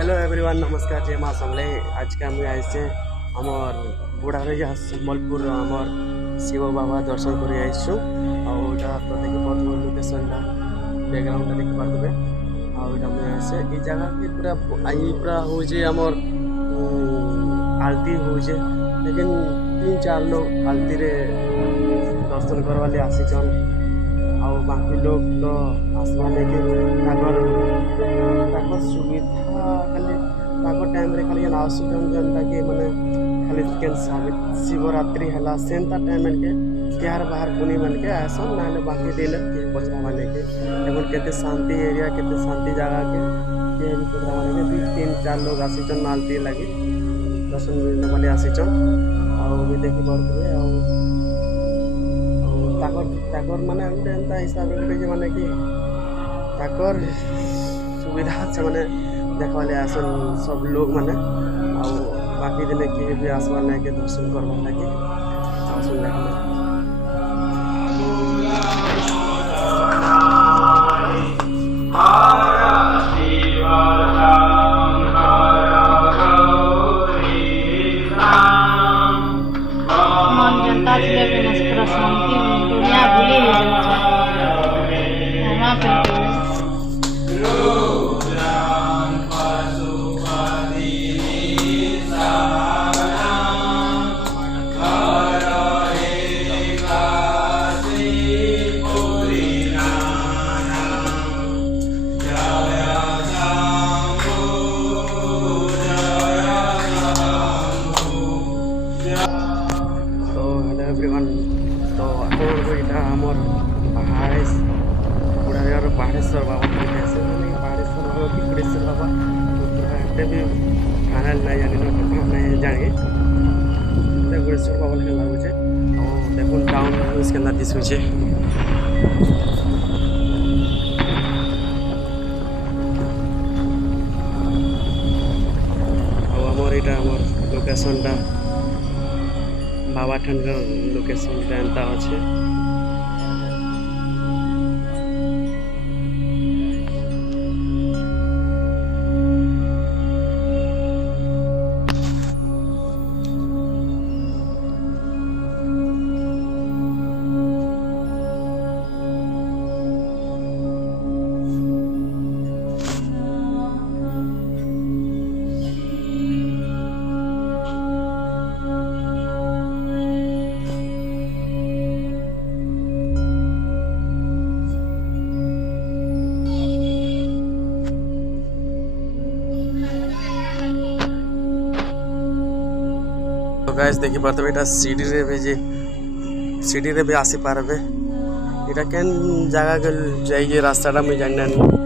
hello everyone नमस्कार जय माँ समले आज के आम आइसे आमर बुढ़ारिया सम्बलपुर आमर शिव बाबा दर्शन कर आईसु आटा तो देखी पारे लोकेशन बैकग्राउंड देखी पारे आटा मुझे ये जगह के पूरा हूँ आमर आरती हूँ लेकिन 3-4 लोग आरती रे दर्शन करवाले आसीचन आउ बाकी लोग तो आसवा लेके सुविधा खाली टाइम रे खाली आसुचन जेनटा कि माने खाली केन शिवरात्रि है सेंता टाइम के बिहार बाहर पुनी मन के आसन ना बाकी दिन के पचरा माने के एवं केते शांति एरिया केते शांति जगह के भी पचरा माने के 2-3-4 लोग आसीचन मालती लगी दर्शन वाले आसीचन आउ भी देखी पारे ताकर माने गोटे एंता हिसाब रे माने कि ताकर सुविधा से माने देखवाले आसन सब लोग माने आउ बाकी दिन किए भी आसवा नहीं के दर्शन करवा लगे आसन लगे शांति दुनिया भूली तो यहाँ आमर बुढ़ारियार पहाड़ेश्वर बाबा पहाड़ेश्वर बाबा कि बुढ़ेश्वर बाबा एते भी फाइनाल नहीं जानी नहीं जाने बुढ़ेश्वर बाबा लगे लगुचे और देखो टाउन के दिशुचे आमर यहाँ आमर लोकेशनटा बाबा ठान लोकेशन एंता अच्छे तो गाइस देखी पारे यहाँ सीढ़ी रे भी आसी पारे यहाँ केन जगह के जाइए रास्ता मुझे जाना